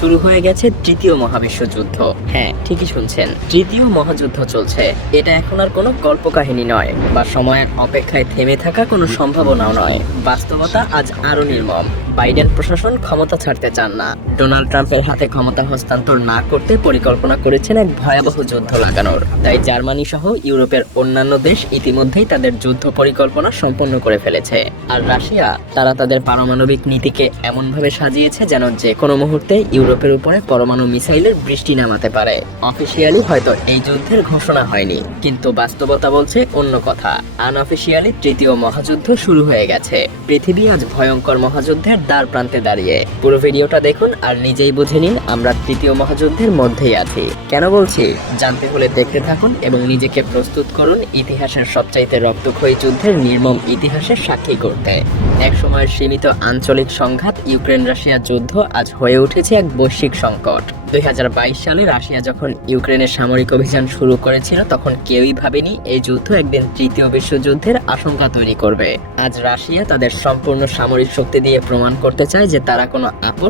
শুরু হয়ে গেছে তৃতীয় মহাবিশ্বযুদ্ধ। হ্যাঁ, ঠিকই শুনছেন, তৃতীয় মহাযুদ্ধ চলছে। এটা এখন আর কোনো গল্প কাহিনী নয় বা সময়ের অপেক্ষায় থেমে থাকা কোনো সম্ভাবনাও নয়। বাস্তবতা আজ আরো নির্মম। বাইডেন প্রশাসন ক্ষমতা ছাড়তে চান না। ডোনাল্ড ট্রাম্পের হাতে ক্ষমতা হস্তান্তর না করতে পরিকল্পনা করেছেন এক ভয়াবহ যুদ্ধ লাগানোর। তাই জার্মানি সহ ইউরোপের অন্যান্য দেশ ইতিমধ্যেই তাদের যুদ্ধ পরিকল্পনা সম্পন্ন করে ফেলেছে। আর রাশিয়া, তারা তাদের পারমাণবিক নীতিকে এমনভাবে সাজিয়েছে যেন যে কোনো মুহূর্তে ইউরোপের উপরে পরমাণু মিসাইলের বৃষ্টি নামাতে পারে। অফিসিয়ালি হয়তো এই যুদ্ধের ঘোষণা হয়নি, কিন্তু বাস্তবতা বলছে অন্য কথা। আনঅফিসিয়ালি তৃতীয় মহাযুদ্ধ শুরু হয়ে গেছে। পৃথিবী আজ ভয়ঙ্কর মহাযুদ্ধের দ্বার প্রান্তে দাঁড়িয়ে। পুরো ভিডিওটা দেখুন আর নিজেই বুঝে নিন আমরা তৃতীয় মহাযুদ্ধের মধ্যেই আছি। কেন বলছি জানতে হলে দেখতে থাকুন এবং নিজেকে প্রস্তুত করুন ইতিহাসের সবচাইতে রক্তক্ষয়ী যুদ্ধের নির্মম ইতিহাসের সাক্ষী করতে। এক সময়ের সীমিত আঞ্চলিক সংঘাত ইউক্রেন রাশিয়া যুদ্ধ আজ হয়ে উঠেছে এক বৈশ্বিক সংকট। 2022 সালে রাশিয়া যখন ইউক্রেনের সামরিক অভিযান শুরু করেছিল তখন কেউই ভাবেনি এই যুদ্ধ একদিন তৃতীয় বিশ্বযুদ্ধের আশঙ্কা তৈরি করবে। আজ রাশিয়া তাদের সম্পূর্ণ সামরিক শক্তি দিয়ে প্রমাণ করতে চায় যে তারা কোনো আপোষ